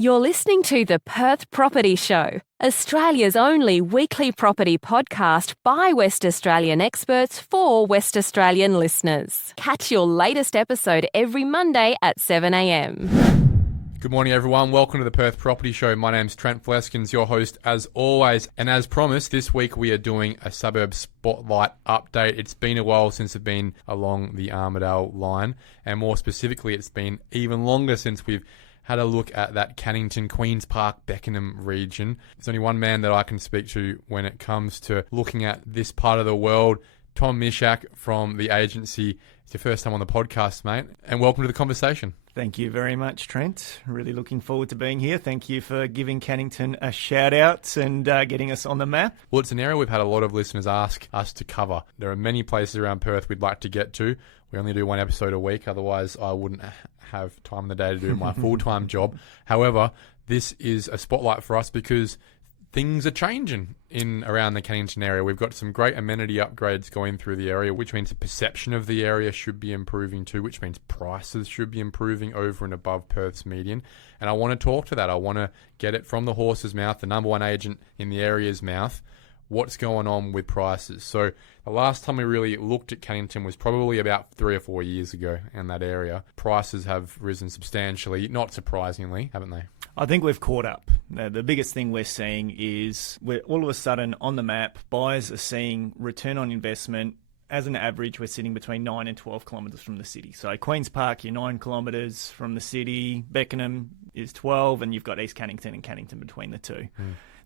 You're listening to the Perth Property Show, Australia's only weekly property podcast by West Australian experts for West Australian listeners. Catch your latest episode every Monday at 7 a.m. Good morning, everyone. Welcome to the Perth Property Show. My name's Trent Fleskins, your host as always. And as promised, this week we are doing a Suburb Spotlight update. It's been a while since I've been along the Armidale line. And more specifically, it's been even longer since we've had a look at that Cannington, Queen's Park, Beckenham region. There's only one man that I can speak to when it comes to looking at this part of the world. Tom Miszczak from the agency. It's your first time on the podcast, mate, and welcome to the conversation. Thank you very much, Trent. Really looking forward to being here. Thank you for giving Cannington a shout out and getting us on the map. Well, it's an area we've had a lot of listeners ask us to cover. There are many places around Perth we'd like to get to. We only do one episode a week, otherwise I wouldn't have time in the day to do my full-time job. However, this is a spotlight for us because things are changing in around the Cannington area. We've got some great amenity upgrades going through the area, which means the perception of the area should be improving too, which means prices should be improving over and above Perth's median. And I want to talk to that. I want to get it from the horse's mouth, the number one agent in the area's mouth, what's going on with prices. So the last time we really looked at Cannington was probably about 3 or 4 years ago in that area. Prices have risen substantially, not surprisingly, haven't they? I think we've caught up. The biggest thing we're seeing is we're all of a sudden on the map, buyers are seeing return on investment. As an average, we're sitting between 9 and 12 kilometres from the city. So Queen's Park, you're 9 kilometres from the city. Beckenham is 12, and you've got East Cannington and Cannington between the two.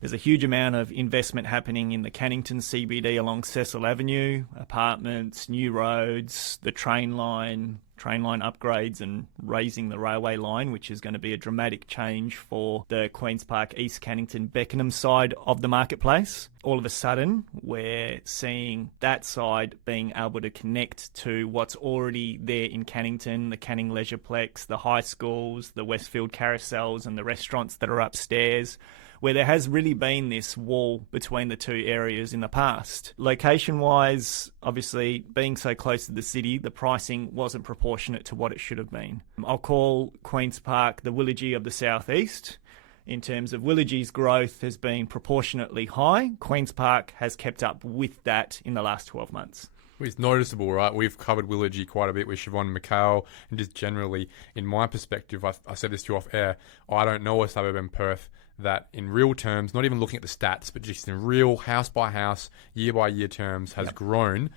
There's a huge amount of investment happening in the Cannington CBD along Cecil Avenue, apartments, new roads, the train line upgrades and raising the railway line, which is going to be a dramatic change for the Queen's Park, East Cannington, Beckenham side of the marketplace. All of a sudden, we're seeing that side being able to connect to what's already there in Cannington, the Canning Leisureplex, the high schools, the Westfield carousels and the restaurants that are upstairs, where there has really been this wall between the two areas in the past. Location-wise, obviously, being so close to the city, the pricing wasn't proportionate to what it should have been. I'll call Queen's Park the Willoughby of the southeast. In terms of Willoughby's growth has been proportionately high. Queen's Park has kept up with that in the last 12 months. It's noticeable, right? We've covered Willoughby quite a bit with Siobhan McHale, and just generally, in my perspective, I said this to you off air, I don't know a suburb in Perth that in real terms, not even looking at the stats, but just in real house by house, year by year terms, has grown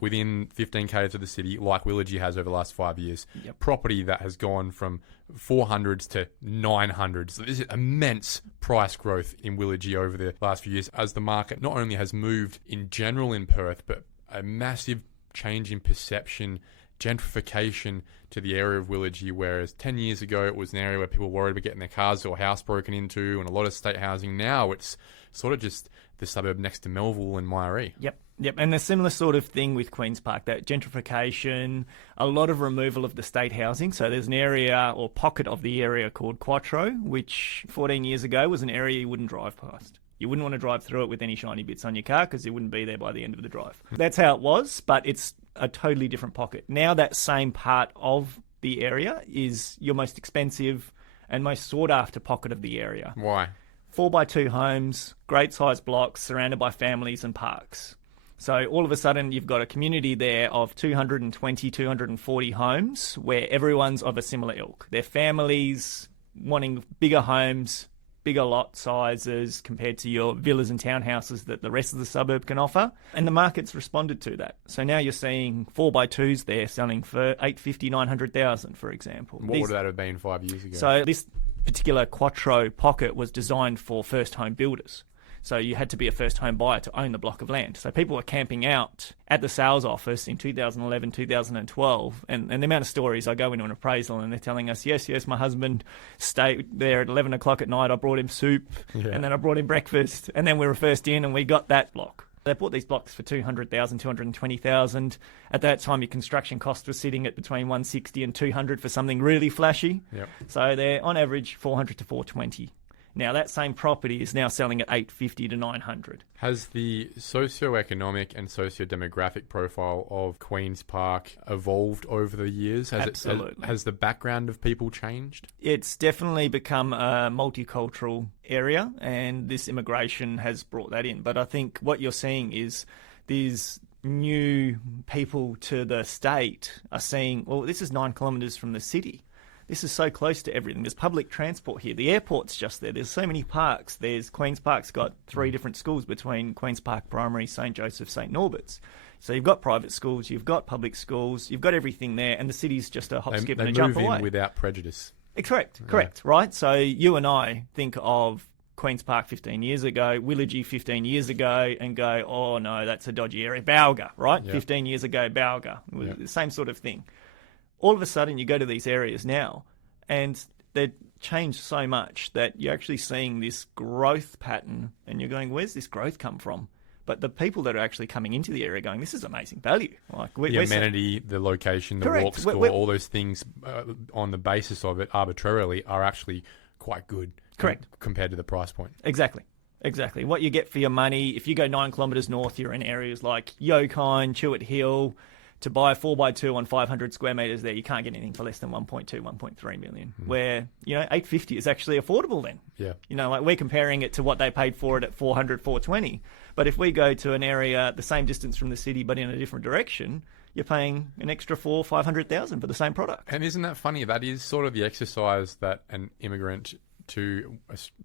within 15 k's of the city like Willoughby has over the last 5 years. Property that has gone from 400s to 900s. So this is immense price growth in Willoughby over the last few years as the market not only has moved in general in Perth, but a massive change in perception, gentrification to the area of Willoughby, whereas 10 years ago it was an area where people were worried about getting their cars or house broken into and a lot of state housing. Now it's sort of just the suburb next to Melville and Myrie. Yep, and a similar sort of thing with Queen's Park, that gentrification, a lot of removal of the state housing. So there's an area or pocket of the area called Quattro, which 14 years ago was an area you wouldn't drive past. You wouldn't want to drive through it with any shiny bits on your car because you wouldn't be there by the end of the drive. That's how it was, but it's a totally different pocket. Now that same part of the area is your most expensive and most sought-after pocket of the area. Why? 4x2 homes, great sized blocks, surrounded by families and parks. So all of a sudden you've got a community there of 220, 240 homes where everyone's of a similar ilk. They're families wanting bigger homes, bigger lot sizes compared to your villas and townhouses that the rest of the suburb can offer. And the market's responded to that. So now you're seeing 4x2s there selling for $850,000, $900,000, for example. What would that have been 5 years ago? So this particular Quattro pocket was designed for first home builders. So you had to be a first home buyer to own the block of land. So people were camping out at the sales office in 2011, 2012. And the amount of stories, I go into an appraisal and they're telling us, yes, my husband stayed there at 11 o'clock at night. I brought him soup and then I brought him breakfast. And then we were first in and we got that block. They bought these blocks for $200,000, $220,000. At that time, your construction cost was sitting at between $160 and $200 for something really flashy. So they're on average $400 to $420. Now, that same property is now selling at $850 to $900. Has the socio-economic and socio-demographic profile of Queen's Park evolved over the years? Absolutely. Has the background of people changed? It's definitely become a multicultural area, and this immigration has brought that in. But I think what you're seeing is these new people to the state are saying, well, this is 9 kilometres from the city. This is so close to everything. There's public transport here. The airport's just there. There's so many parks. Queen's Park's got 3 different schools between Queen's Park Primary, St. Joseph, St. Norbert's. So you've got private schools, you've got public schools, you've got everything there, and the city's just a hop, skip, and a jump away. They move in without prejudice. Correct, right? So you and I think of Queen's Park 15 years ago, Willagee 15 years ago, and go, oh no, that's a dodgy area. Bowga, right? Yep. 15 years ago, Bowga. Yep. The same sort of thing. All of a sudden, you go to these areas now, and they've changed so much that you're actually seeing this growth pattern, and you're going, where's this growth come from? But the people that are actually coming into the area going, this is amazing value. Like the amenity, the location, the walk score, all those things on the basis of it arbitrarily are actually quite good. Correct. Compared to the price point. Exactly. What you get for your money, if you go 9 kilometres north, you're in areas like Yokine, Chewett Hill. To buy a 4x2 on 500 square metres there, you can't get anything for less than 1.2, 1.3 million. Where, $850 is actually affordable then. Yeah. Like we're comparing it to what they paid for it at 400, 420. But if we go to an area the same distance from the city but in a different direction, you're paying an extra 400,000-500,000 for the same product. And isn't that funny? That is sort of the exercise that an immigrant to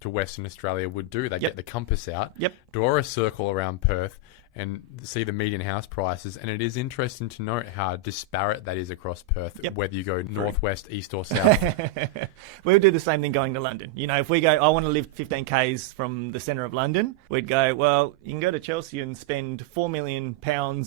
Western Australia would do. They get the compass out, draw a circle around Perth, and see the median house prices. And it is interesting to note how disparate that is across Perth, whether you go northwest, east or south. We'll do the same thing going to London. If we go, I want to live 15 k's from the centre of London, we'd go, well, you can go to Chelsea and spend £4 million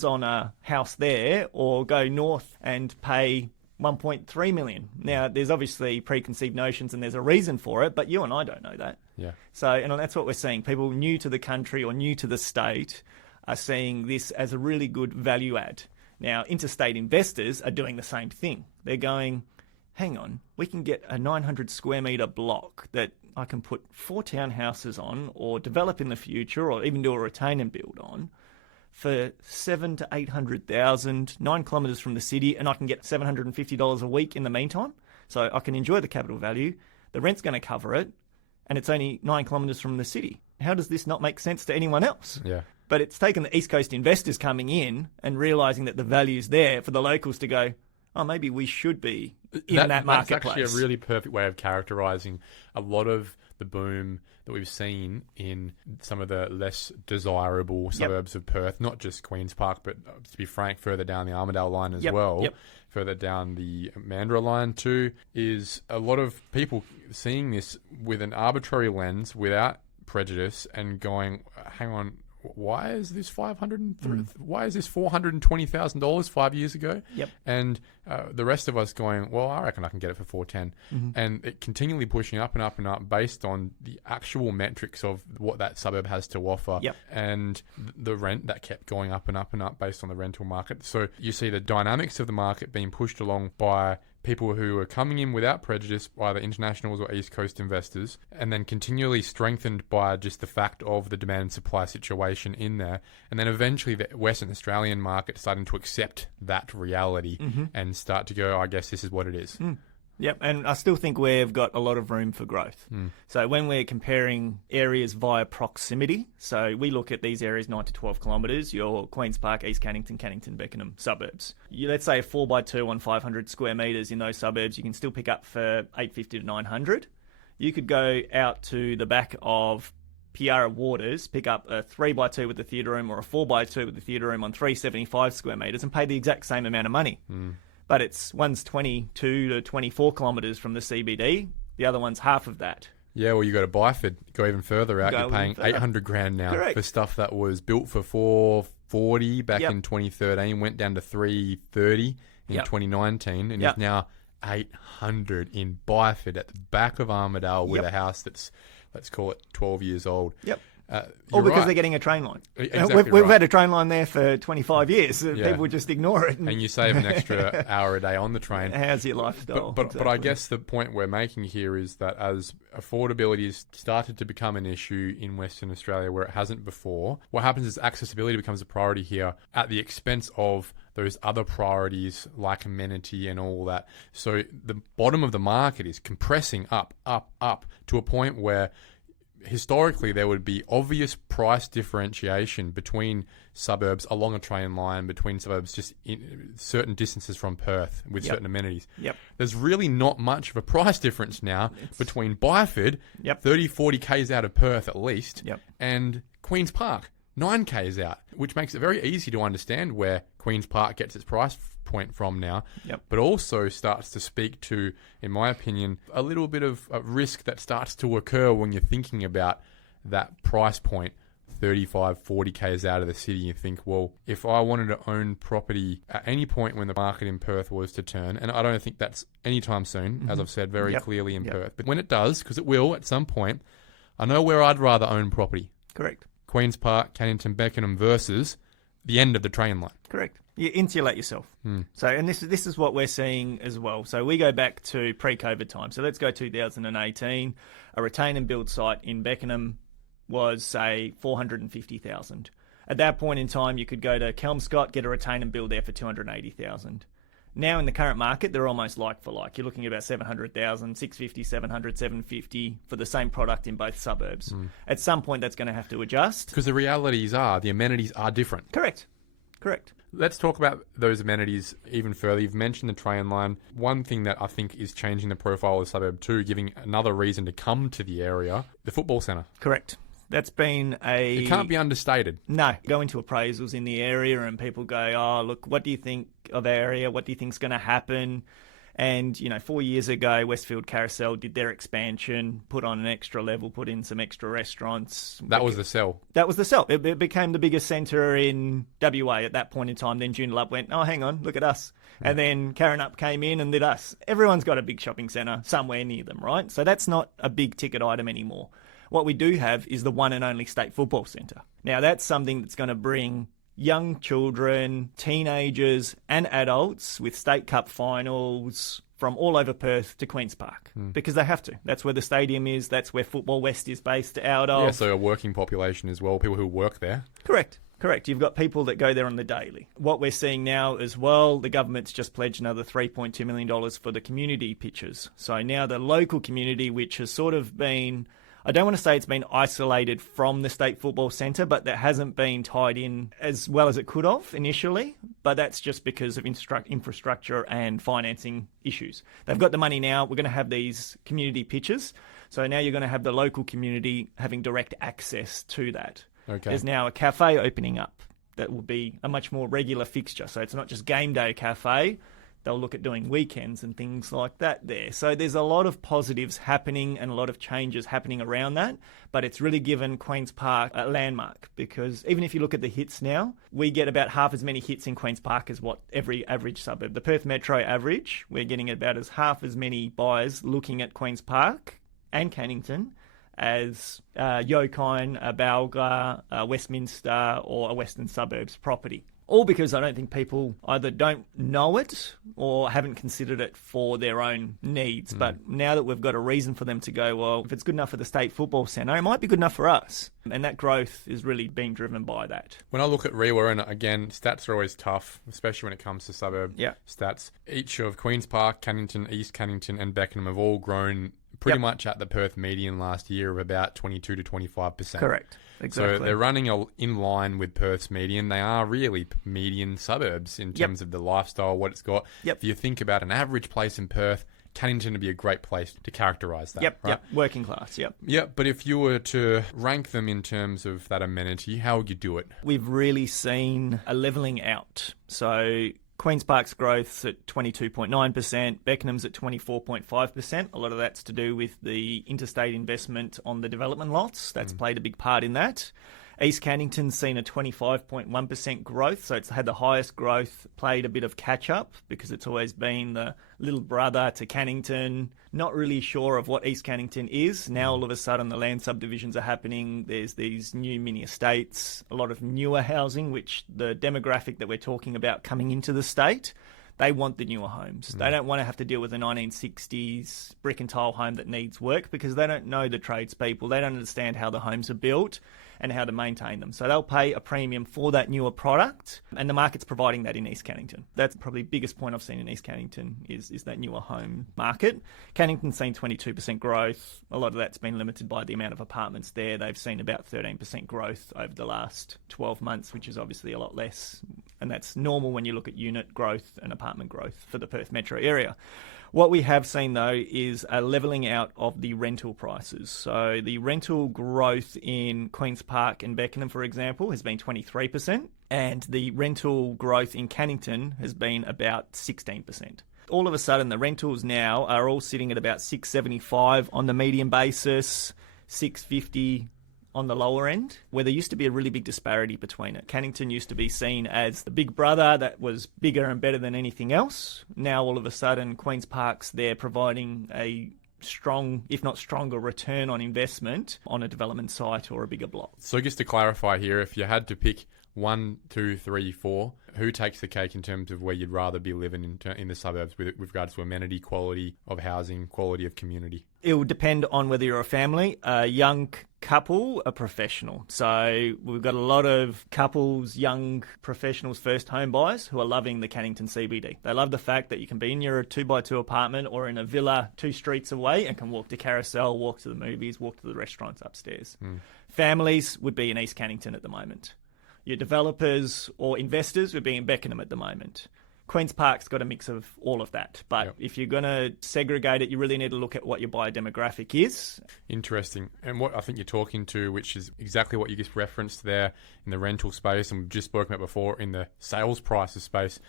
on a house there, or go north and pay 1.3 million. Now, there's obviously preconceived notions and there's a reason for it, but you and I don't know that. Yeah. So, and that's what we're seeing. People new to the country or new to the state are seeing this as a really good value add. Now, interstate investors are doing the same thing. They're going, hang on, we can get a 900 square metre block that I can put 4 townhouses on, or develop in the future, or even do a retain and build on, for $700,000 to $800,000, 9 kilometres from the city, and I can get $750 a week in the meantime. So I can enjoy the capital value. The rent's going to cover it, and it's only 9 kilometres from the city. How does this not make sense to anyone else? Yeah. But it's taken the East Coast investors coming in and realising that the value's there for the locals to go, oh, maybe we should be in that marketplace. That's actually a really perfect way of characterising a lot of the boom that we've seen in some of the less desirable suburbs of Perth, not just Queen's Park, but to be frank, further down the Armidale line as well, further down the Mandurah line too, is a lot of people seeing this with an arbitrary lens without prejudice and going, hang on, why is this why is this $420,000 5 years ago? Yep. And the rest of us going, well, I reckon I can get it for 410, and it continually pushing up and up and up based on the actual metrics of what that suburb has to offer, and the rent that kept going up and up and up based on the rental market. So you see the dynamics of the market being pushed along by people who are coming in without prejudice, either internationals or East Coast investors, and then continually strengthened by just the fact of the demand and supply situation in there. And then eventually the Western Australian market starting to accept that reality and start to go, I guess this is what it is. Yep, and I still think we've got a lot of room for growth. So when we're comparing areas via proximity, so we look at these areas 9 to 12 kilometres, your Queen's Park, East Cannington, Cannington, Beckenham suburbs. Let's say a 4x2 on 500 square metres in those suburbs, you can still pick up for $850 to $900. You could go out to the back of Piara Waters, pick up a 3x2 with the theatre room or a 4x2 with the theatre room on 375 square metres and pay the exact same amount of money. But one's 22 to 24 kilometres from the CBD, the other one's half of that. Yeah, well, you go to Byford, go even further out. You're paying $800,000 now for stuff that was built for $440 back in 2013, went down to $330 in 2019, and is now $800 in Byford at the back of Armidale with a house that's, let's call it 12 years old. Or because right. they're getting a train line. Exactly We've right. had a train line there for 25 years. Yeah. People just ignore it. And you save an extra hour a day on the train. How's your lifestyle? But I guess the point we're making here is that as affordability has started to become an issue in Western Australia where it hasn't before, what happens is accessibility becomes a priority here at the expense of those other priorities like amenity and all that. So the bottom of the market is compressing up to a point where historically there would be obvious price differentiation between suburbs along a train line, between suburbs just in certain distances from Perth with certain amenities. Yep. There's really not much of a price difference now between Byford, 30, 40 Ks out of Perth at least, and Queen's Park, 9 Ks out, which makes it very easy to understand where Queen's Park gets its price point from now, but also starts to speak to, in my opinion, a little bit of a risk that starts to occur when you're thinking about that price point, 35, 40 Ks out of the city. You think, well, if I wanted to own property at any point when the market in Perth was to turn, and I don't think that's anytime soon, as I've said very clearly in Perth, but when it does, because it will at some point, I know where I'd rather own property. Correct. Queen's Park, Cannington, Beckenham versus the end of the train line. Correct. You insulate yourself. So, and this is what we're seeing as well. So we go back to pre-COVID time. So let's go 2018. A retain and build site in Beckenham was, say, 450,000. At that point in time, you could go to Kelmscott, get a retain and build there for 280,000. Now in the current market, they're almost like for like. You're looking at about 700,000, 650, 700, 750 for the same product in both suburbs. At some point, that's going to have to adjust. Because the realities are, the amenities are different. Correct. Let's talk about those amenities even further. You've mentioned the train line. One thing that I think is changing the profile of the suburb too, giving another reason to come to the area, the football centre. Correct. That's been It can't be understated. No. Go into appraisals in the area and people go, oh, look, what do you think of our area? What do you think's going to happen? And, 4 years ago, Westfield Carousel did their expansion, put on an extra level, put in some extra restaurants. That was the sell. That was the sell. It became the biggest centre in WA at that point in time. Then Joondalup went, oh, hang on, look at us. And then Karrinyup came in and did us. Everyone's got a big shopping centre somewhere near them, right? So that's not a big ticket item anymore. What we do have is the one and only state football centre. Now, that's something that's going to bring young children, teenagers and adults with state cup finals from all over Perth to Queen's Park because they have to. That's where the stadium is. That's where Football West is based out of. Yeah, so a working population as well, people who work there. Correct. You've got people that go there on the daily. What we're seeing now as well, the government's just pledged another $3.2 million for the community pitches. So now the local community, which has sort of been, I don't want to say it's been isolated from the State Football Centre, but that hasn't been tied in as well as it could have initially. But that's just because of infrastructure and financing issues. They've got the money now. We're going to have these community pitches. So now you're going to have the local community having direct access to that. Okay. There's now a cafe opening up that will be a much more regular fixture. So it's not just game day cafe. They'll look at doing weekends and things like that there. So there's a lot of positives happening and a lot of changes happening around that. But it's really given Queen's Park a landmark because even if you look at the hits now, we get about half as many hits in Queen's Park as what every average suburb. The Perth Metro average, we're getting about as half as many buyers looking at Queen's Park and Cannington as Yokine, Balga, Westminster or a Western Suburbs property. All because I don't think people either don't know it or haven't considered it for their own needs. But now that we've got a reason for them to go, well, if it's good enough for the State Football Centre, it might be good enough for us. And that growth is really being driven by that. When I look at REWA, and again, stats are always tough, especially when it comes to suburb stats. Each of Queen's Park, Cannington, East Cannington and Beckenham have all grown pretty much at the Perth median last year of about 22 to 25%. Correct. Exactly. So they're running in line with Perth's median. They are really median suburbs in terms of the lifestyle, what it's got. If you think about an average place in Perth, Cannington would be a great place to characterise that. Right? Working class, But if you were to rank them in terms of that amenity, how would you do it? We've really seen a levelling out. So Queen's Park's growth's at 22.9%, Beckenham's at 24.5%. A lot of that's to do with the interstate investment on the development lots. That's played a big part in that. East Cannington's seen a 25.1% growth, so it's had the highest growth, played a bit of catch-up because it's always been the little brother to Cannington. Not really sure of what East Cannington is. Now all of a sudden the land subdivisions are happening. There's these new mini estates, a lot of newer housing, which the demographic that we're talking about coming into the state, they want the newer homes. They don't want to have to deal with a 1960s brick and tile home that needs work because they don't know the tradespeople. They don't understand how the homes are built and how to maintain them. So they'll pay a premium for that newer product, and the market's providing that in East Cannington. That's probably the biggest point I've seen in East Cannington is that newer home market. Cannington's seen 22% growth. A lot of that's been limited by the amount of apartments there. They've seen about 13% growth over the last 12 months, which is obviously a lot less. And that's normal when you look at unit growth and apartment growth for the Perth metro area. What we have seen, though, is a levelling out of the rental prices. So the rental growth in Queen's Park and Beckenham, for example, has been 23%, and the rental growth in Cannington has been about 16%. All of a sudden, the rentals now are all sitting at about $675 on the median basis, $650 on the lower end, where there used to be a really big disparity between it. Cannington used to be seen as the big brother that was bigger and better than anything else. Now, all of a sudden, Queen's Park's there providing a strong, if not stronger, return on investment on a development site or a bigger block. So just to clarify here, if you had to pick 1, 2, 3, 4, who takes the cake in terms of where you'd rather be living in the suburbs with regards to amenity, quality of housing, quality of community? It will depend on whether you're a family, a young couple, a professional. So we've got a lot of couples, young professionals, first home buyers who are loving the Cannington CBD. They love the fact that you can be in your 2x2 apartment or in a villa 2 streets away and can walk to Carousel, walk to the movies, walk to the restaurants upstairs. Families would be in East Cannington at the moment. Your developers or investors would be in Beckenham at the moment. Queen's Park's got a mix of all of that. But if you're going to segregate it, you really need to look at what your buyer demographic is. Interesting. And what I think you're talking to, which is exactly what you just referenced there in the rental space, and we've just spoken about before in the sales prices space,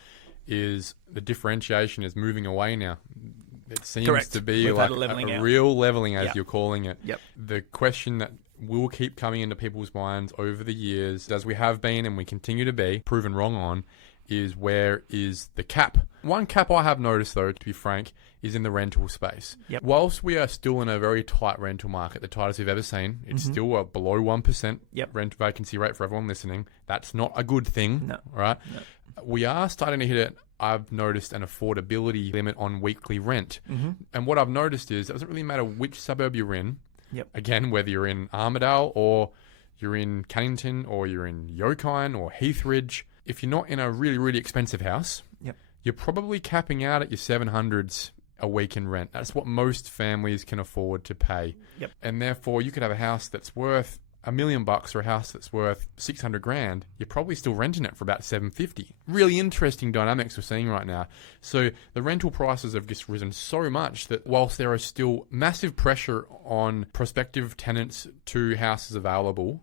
is the differentiation is moving away now. It seems to be We've like had a real leveling, as you're calling it. Yep. The question that will keep coming into people's minds over the years, as we have been and we continue to be proven wrong on, is where is the cap? One cap I have noticed, though, to be frank, is in the rental space. Yep. Whilst we are still in a very tight rental market, the tightest we've ever seen, it's still a below 1% rent vacancy rate for everyone listening. That's not a good thing, right? No. We are starting to hit it. I've noticed an affordability limit on weekly rent. And what I've noticed is it doesn't really matter which suburb you're in. Again, whether you're in Armidale or you're in Cannington or you're in Yokine or Heathridge, if you're not in a really, really expensive house, you're probably capping out at your 700s a week in rent. That's what most families can afford to pay. And therefore, you could have a house that's worth $1 million or a house that's worth $600,000, you're probably still renting it for about $750. Really interesting dynamics we're seeing right now. So the rental prices have just risen so much that whilst there is still massive pressure on prospective tenants to houses available,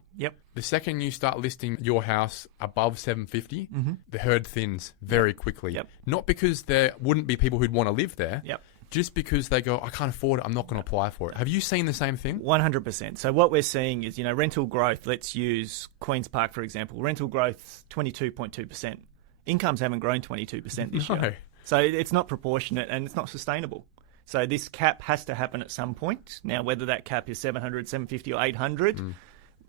the second you start listing your house above $750, the herd thins very quickly. Not because there wouldn't be people who'd want to live there. Just because they go, I can't afford it, I'm not going to apply for it. Have you seen the same thing? 100%. So what we're seeing is, rental growth, let's use Queen's Park, for example. Rental growth, 22.2%. Incomes haven't grown 22% this year. So it's not proportionate and it's not sustainable. So this cap has to happen at some point. Now, whether that cap is 700, 750 or 800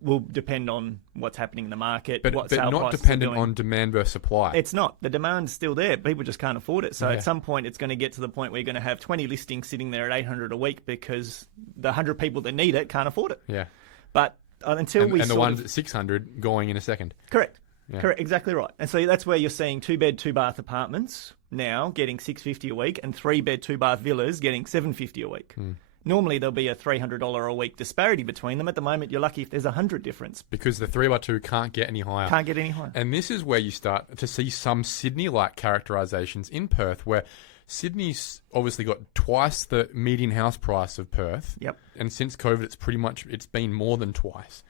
will depend on what's happening in the market, but what not sale prices dependent are doing. on demand versus supply. It's not. The demand's still there. People just can't afford it. So at some point, it's going to get to the point where you're going to have 20 listings sitting there at $800 a week because the 100 people that need it can't afford it. But until we and the ones at 600 going in a second. Correct. Correct. Exactly right. And so that's where you're seeing 2-bed, 2-bath apartments now getting $650 a week and 3-bed, 2-bath villas getting $750 a week. Normally, there'll be a $300 a week disparity between them. At the moment, you're lucky if there's 100 difference. Because the 3x2 can't get any higher. Can't get any higher. And this is where you start to see some Sydney-like characterizations in Perth, where Sydney's obviously got twice the median house price of Perth. And since COVID, it's been more than twice.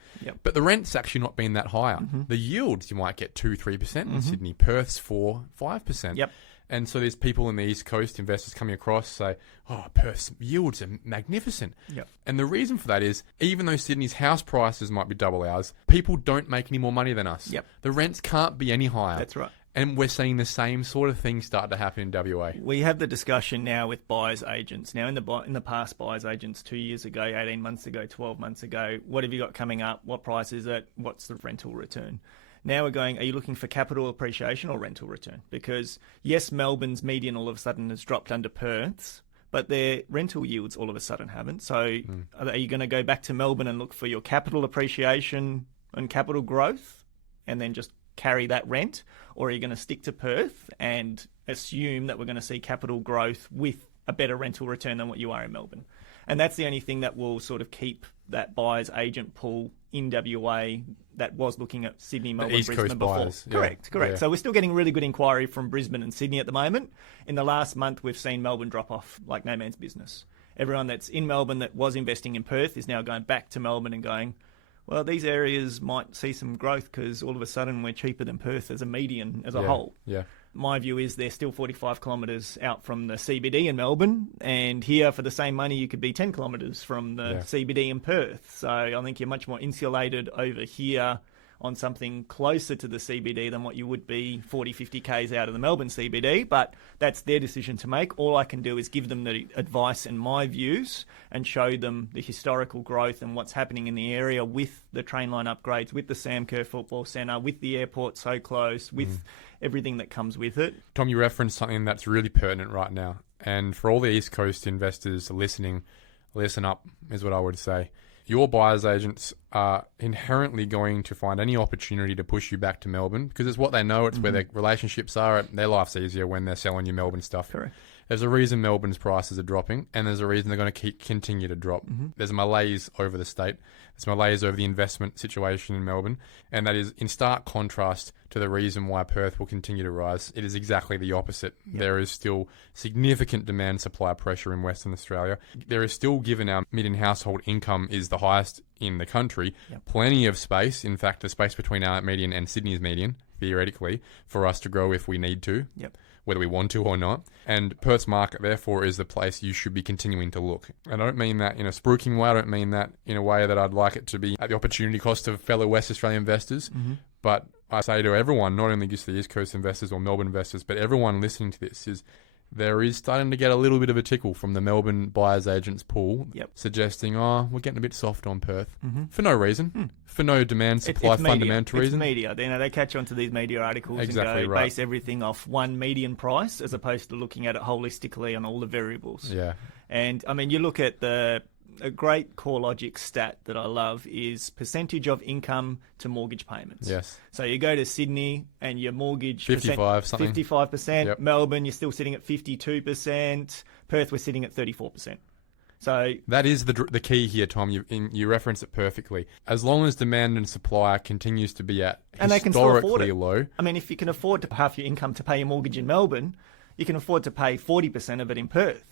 But the rent's actually not been that higher. The yields, you might get 2-3% in Sydney. Perth's 4-5%. And so there's people in the East Coast, investors coming across, say, oh, Perth's yields are magnificent. Yep. And the reason for that is, even though Sydney's house prices might be double ours, people don't make any more money than us. Yep. The rents can't be any higher. That's right. And we're seeing the same sort of thing start to happen in WA. We have the discussion now with buyers agents. Now, in the past, buyers agents 2 years ago, 18 months ago, 12 months ago, what have you got coming up? What price is it? What's the rental return? Now we're going, are you looking for capital appreciation or rental return? Because, yes, Melbourne's median all of a sudden has dropped under Perth's, but their rental yields all of a sudden haven't. So are you going to go back to Melbourne and look for your capital appreciation and capital growth and then just carry that rent? Or are you going to stick to Perth and assume that we're going to see capital growth with a better rental return than what you are in Melbourne? And that's the only thing that will sort of keep that buyer's agent pool in WA that was looking at Sydney, Melbourne, East Brisbane Coast before. buyers. Yeah. Correct. Yeah. So we're still getting really good inquiry from Brisbane and Sydney at the moment. In the last month, we've seen Melbourne drop off like no man's business. Everyone that's in Melbourne that was investing in Perth is now going back to Melbourne and going, well, these areas might see some growth because all of a sudden we're cheaper than Perth as a median, as a whole. Yeah. My view is they're still 45 kilometres out from the CBD in Melbourne, and here for the same money you could be 10 kilometres from the CBD in Perth. So I think you're much more insulated over here on something closer to the CBD than what you would be 40, 50 Ks out of the Melbourne CBD, but that's their decision to make. All I can do is give them the advice and my views and show them the historical growth and what's happening in the area with the train line upgrades, with the Sam Kerr Football Centre, with the airport so close, with everything that comes with it. Tom, you referenced something that's really pertinent right now. And for all the East Coast investors listening, listen up is what I would say. Your buyer's agents are inherently going to find any opportunity to push you back to Melbourne because it's what they know. It's where their relationships are. Their life's easier when they're selling you Melbourne stuff. Correct. There's a reason Melbourne's prices are dropping, and there's a reason they're going to continue to drop. There's a malaise over the state. There's malaise over the investment situation in Melbourne, and that is in stark contrast to the reason why Perth will continue to rise. It is exactly the opposite. Yep. There is still significant demand-supply pressure in Western Australia. There is still, given our median household income is the highest in the country, plenty of space, in fact, the space between our median and Sydney's median, theoretically, for us to grow if we need to. Whether we want to or not. And Perth's market, therefore, is the place you should be continuing to look. I don't mean that in a spruiking way. I don't mean that in a way that I'd like it to be at the opportunity cost of fellow West Australian investors. But I say to everyone, not only just the East Coast investors or Melbourne investors, but everyone listening to this, is there is starting to get a little bit of a tickle from the Melbourne buyers agents pool, suggesting, we're getting a bit soft on Perth for no reason, for no demand supply fundamental reason. It's media. They catch on to these media articles and go base everything off one median price as opposed to looking at it holistically on all the variables. Yeah. And I mean, you look at a great core logic stat that I love is percentage of income to mortgage payments. Yes. So you go to Sydney and your mortgage 55%. Yep. Melbourne, you're still sitting at 52%. Perth, we're sitting at 34%. So that is the key here, Tom. You reference it perfectly. As long as demand and supply continues to be at historically low. I mean, if you can afford to half your income to pay your mortgage in Melbourne, you can afford to pay 40% of it in Perth.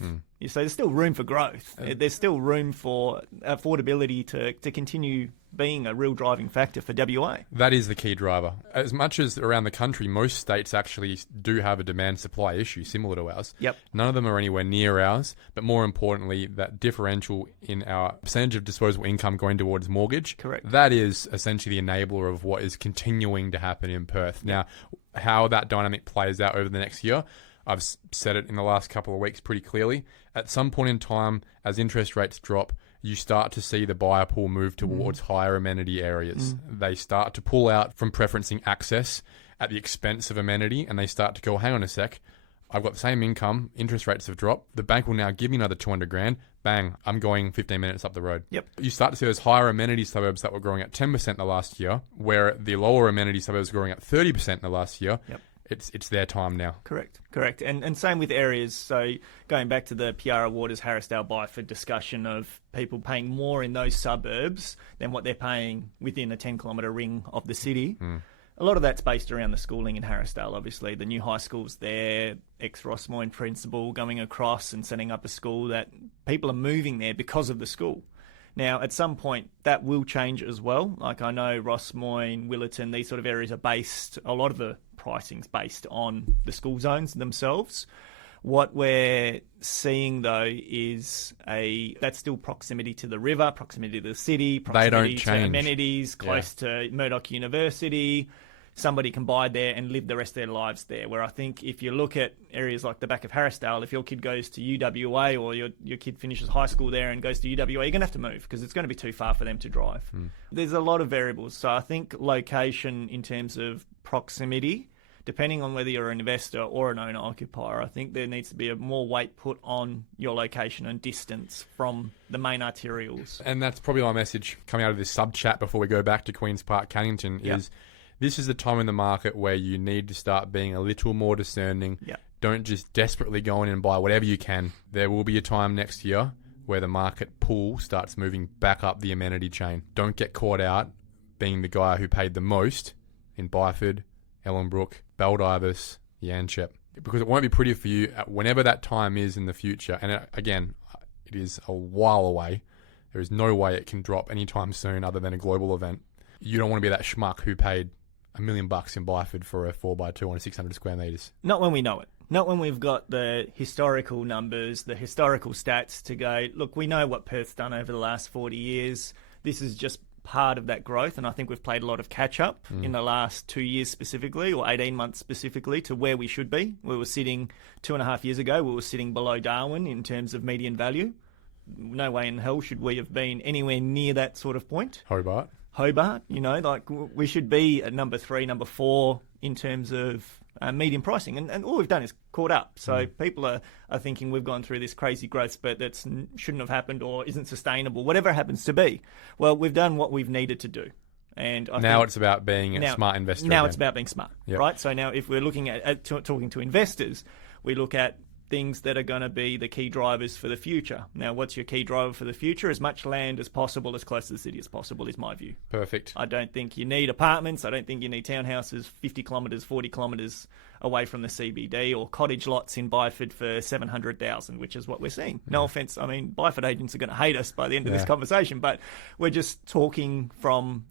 So there's still room for growth. There's still room for affordability to continue being a real driving factor for WA. That is the key driver. As much as around the country, most states actually do have a demand-supply issue similar to ours. None of them are anywhere near ours, but more importantly, that differential in our percentage of disposable income going towards mortgage, that is essentially the enabler of what is continuing to happen in Perth. Now, how that dynamic plays out over the next year, I've said it in the last couple of weeks pretty clearly. At some point in time, as interest rates drop, you start to see the buyer pool move towards higher amenity areas. They start to pull out from preferencing access at the expense of amenity, and they start to go, hang on a sec, I've got the same income, interest rates have dropped, the bank will now give me another 200 grand, bang, I'm going 15 minutes up the road. You start to see those higher amenity suburbs that were growing at 10% in the last year, where the lower amenity suburbs were growing at 30% in the last year. It's their time now. Correct. And same with areas. So going back to the Piara Waters Harrisdale Byford discussion of people paying more in those suburbs than what they're paying within a 10-kilometre ring of the city. A lot of that's based around the schooling in Harrisdale, obviously. The new high school's there, ex-Ross Moyne principal going across and setting up a school that people are moving there because of the school. Now, at some point, that will change as well. Like I know Ross Moyne, Willetton, these sort of areas are based, a lot of the pricings based on the school zones themselves. What we're seeing, though, is that's still proximity to the river, proximity to the city, proximity to amenities, close to Murdoch University. Somebody can buy there and live the rest of their lives there. Where I think if you look at areas like the back of Harrisdale, if your kid goes to UWA or your kid finishes high school there and goes to UWA, you're going to have to move because it's going to be too far for them to drive. There's a lot of variables. So I think location in terms of proximity, depending on whether you're an investor or an owner-occupier, I think there needs to be a more weight put on your location and distance from the main arterials. And that's probably my message coming out of this sub-chat before we go back to Queen's Park, Cannington, is this is the time in the market where you need to start being a little more discerning. Don't just desperately go in and buy whatever you can. There will be a time next year where the market pool starts moving back up the amenity chain. Don't get caught out being the guy who paid the most in Byford, Ellenbrook, Baldivis, Yanchep, because it won't be pretty for you whenever that time is in the future. And again, it is a while away. There is no way it can drop anytime soon other than a global event. You don't want to be that schmuck who paid $1 million in Byford for a 4x2 on 600 square metres. Not when we know it. Not when we've got the historical numbers, the historical stats to go, look, we know what Perth's done over the last 40 years. This is just part of that growth, and I think we've played a lot of catch-up in the last 2 years specifically, or 18 months specifically, to where we should be. We were sitting 2.5 years ago, we were sitting below Darwin in terms of median value. No way in hell should we have been anywhere near that sort of point. Hobart, we should be at number 3, number 4 in terms of median pricing. And all we've done is caught up. So people are thinking we've gone through this crazy growth spurt that shouldn't have happened or isn't sustainable, whatever it happens to be. Well, we've done what we've needed to do. And now it's about being a smart investor. Now again. It's about being smart, right? So now if we're looking at talking to investors, we look at things that are going to be the key drivers for the future. Now, what's your key driver for the future? As much land as possible, as close to the city as possible, is my view. Perfect. I don't think you need apartments. I don't think you need townhouses 50 kilometres, 40 kilometres away from the CBD, or cottage lots in Byford for $700,000, which is what we're seeing. No offence. I mean, Byford agents are going to hate us by the end of this conversation, but we're just talking from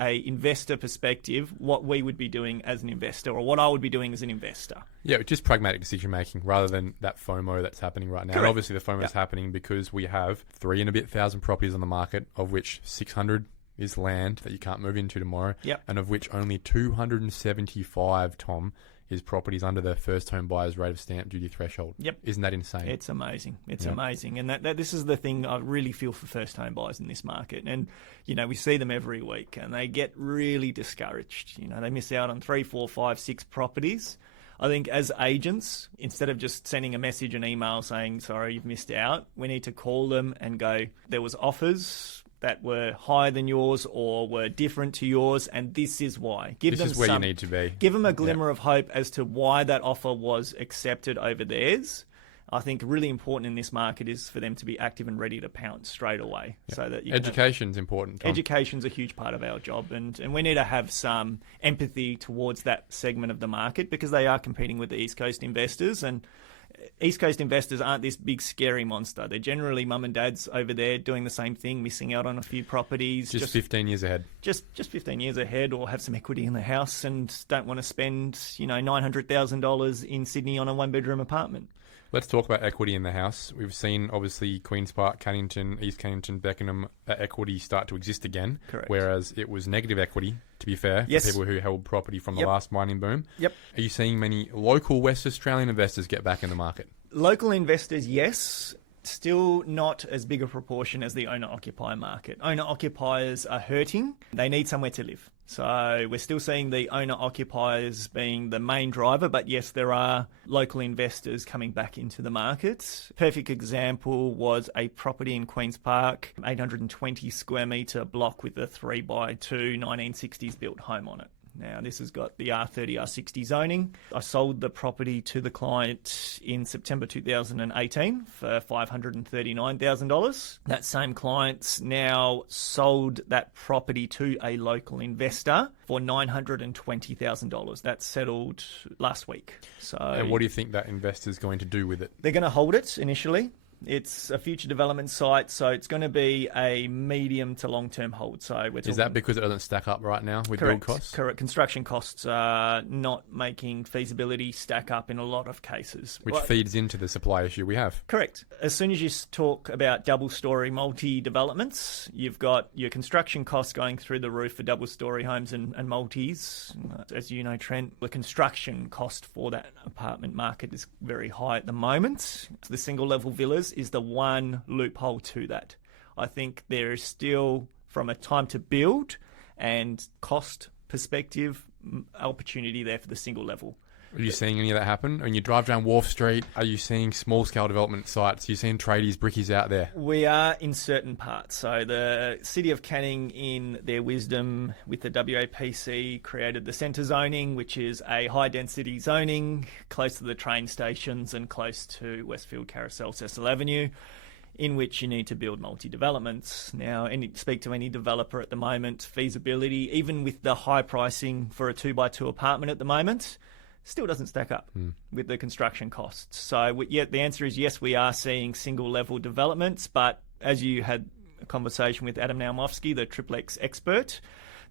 a investor perspective, what we would be doing as an investor, or what I would be doing as an investor. Yeah, just pragmatic decision making rather than that FOMO that's happening right now. Correct. And obviously the FOMO is happening because we have 3 and a bit thousand properties on the market, of which 600 is land that you can't move into tomorrow, and of which only 275, Tom, is properties under the first home buyer's rate of stamp duty threshold. Isn't that insane? It's amazing. It's amazing. And that this is the thing I really feel for first home buyers in this market. And, we see them every week and they get really discouraged. They miss out on 3, 4, 5, 6 properties. I think as agents, instead of just sending a message and email saying, sorry, you've missed out, we need to call them and go, there was offers that were higher than yours or were different to yours, and this is why. This is where you need to be. Give them a glimmer of hope as to why that offer was accepted over theirs. I think really important in this market is for them to be active and ready to pounce straight away. So that education's important, Tom. Education's a huge part of our job, and we need to have some empathy towards that segment of the market because they are competing with the East Coast investors, and East Coast investors aren't this big scary monster. They're generally mum and dads over there doing the same thing, missing out on a few properties. Just 15 years ahead. Just 15 years ahead, or have some equity in the house and don't want to spend, $900,000 in Sydney on a 1-bedroom apartment. Let's talk about equity in the house. We've seen, obviously, Queen's Park, Cannington, East Cannington, Beckenham, that equity start to exist again. Correct. Whereas it was negative equity, to be fair, for people who held property from the last mining boom. Are you seeing many local West Australian investors get back in the market? Local investors, yes. Still not as big a proportion as the owner-occupier market. Owner-occupiers are hurting. They need somewhere to live. So we're still seeing the owner-occupiers being the main driver, but yes, there are local investors coming back into the market. Perfect example was a property in Queen's Park, 820 square metre block with a 3x2 1960s built home on it. Now, this has got the R30, R60 zoning. I sold the property to the client in September 2018 for $539,000. That same client's now sold that property to a local investor for $920,000. That settled last week. And what do you think that investor's going to do with it? They're going to hold it initially. It's a future development site, so it's going to be a medium to long-term hold. So we're talking... Is that because it doesn't stack up right now with build costs? Correct. Construction costs are not making feasibility stack up in a lot of cases. Which feeds into the supply issue we have. Correct. As soon as you talk about double-storey multi-developments, you've got your construction costs going through the roof for double-storey homes and multis. As you know, Trent, the construction cost for that apartment market is very high at the moment. The single-level villas is the one loophole to that. I think there is still, from a time to build and cost perspective, opportunity there for the single level. Are you seeing any of that happen? When you drive down Wharf Street, are you seeing small-scale development sites? Are you seeing tradies, brickies out there? We are in certain parts. So the City of Canning, in their wisdom with the WAPC, created the centre zoning, which is a high-density zoning close to the train stations and close to Westfield, Carousel, Cecil Avenue, in which you need to build multi-developments. Now, speak to any developer at the moment, feasibility, even with the high pricing for a 2x2 apartment at the moment, still doesn't stack up with the construction costs. So the answer is yes, we are seeing single-level developments, but as you had a conversation with Adam Naumovsky, the triplex expert,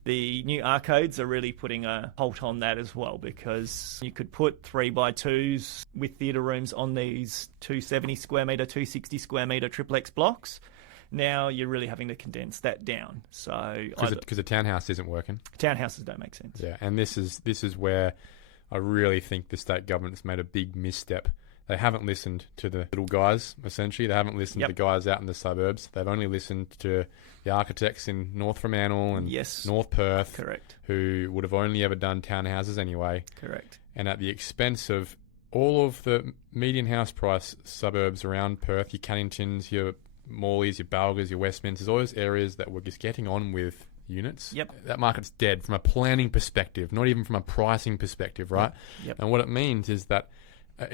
the new R codes are really putting a halt on that as well, because you could put 3x2s with theatre rooms on these 270 square metre, 260 square metre triplex blocks. Now you're really having to condense that down. So because the townhouse isn't working. Townhouses don't make sense. Yeah, and this is where I really think the state government's made a big misstep. They haven't listened to the little guys, essentially. They haven't listened to the guys out in the suburbs. They've only listened to the architects in North Fremantle and North Perth, correct, who would have only ever done townhouses anyway. Correct. And at the expense of all of the median house price suburbs around Perth, your Canningtons, your Morleys, your Balgas, your Westminsters, all those areas that were just getting on with units. Yep. That market's dead from a planning perspective, not even from a pricing perspective, right? Yep. And what it means is that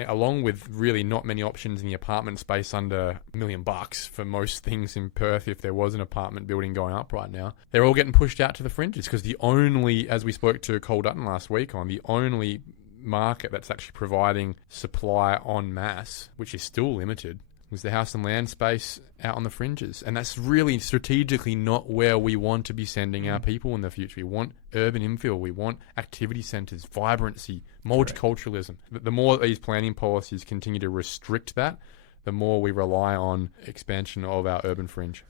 along with really not many options in the apartment space under $1 million for most things in Perth, if there was an apartment building going up right now, they're all getting pushed out to the fringes, because the only, as we spoke to Cole Dutton last week on, the only market that's actually providing supply en masse, which is still limited, was the house and land space out on the fringes. And that's really strategically not where we want to be sending our people in the future. We want urban infill. We want activity centres, vibrancy, multiculturalism. The more these planning policies continue to restrict that, the more we rely on expansion of our urban fringe.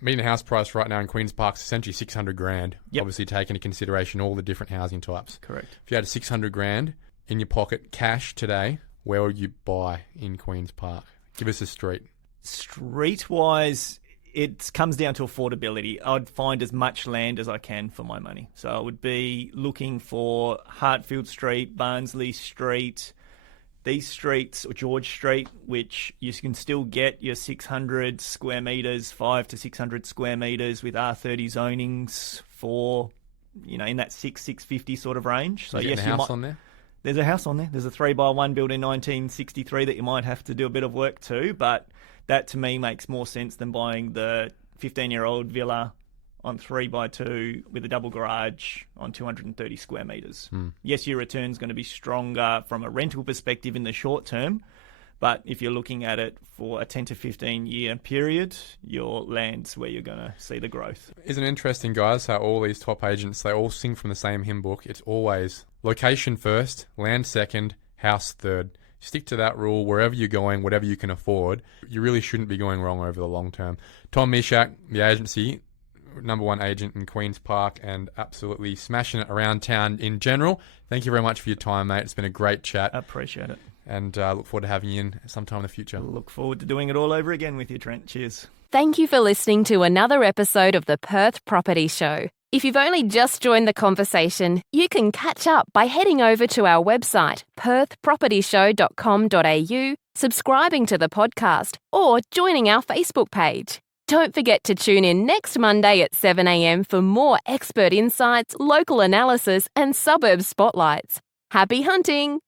Median house price right now in Queen's Park is essentially $600,000. Yep. Obviously taking into consideration all the different housing types. Correct. If you had $600,000 in your pocket, cash today, where would you buy in Queen's Park? Give us a street. Street-wise, it comes down to affordability. I'd find as much land as I can for my money. So I would be looking for Hartfield Street, Barnsley Street, these streets, or George Street, which you can still get your 600 square metres, 5 to 600 square metres with R30 zonings for, in that 650 sort of range. So yes, you might on there. There's a house on there. There's a 3x1 built in 1963 that you might have to do a bit of work to, but that to me makes more sense than buying the 15-year-old villa on 3x2 with a double garage on 230 square metres. Yes, your return's going to be stronger from a rental perspective in the short term, but if you're looking at it for a 10 to 15 year period, your land's where you're going to see the growth. Isn't it interesting, guys, how all these top agents, they all sing from the same hymn book? It's always location first, land second, house third. Stick to that rule wherever you're going, whatever you can afford. You really shouldn't be going wrong over the long term. Tom Miszczak, the agency, #1 agent in Queen's Park, and absolutely smashing it around town in general. Thank you very much for your time, mate. It's been a great chat. I appreciate it. And look forward to having you in sometime in the future. Look forward to doing it all over again with you, Trent. Cheers. Thank you for listening to another episode of the Perth Property Show. If you've only just joined the conversation, you can catch up by heading over to our website, perthpropertyshow.com.au, subscribing to the podcast, or joining our Facebook page. Don't forget to tune in next Monday at 7 a.m. for more expert insights, local analysis, and suburb spotlights. Happy hunting!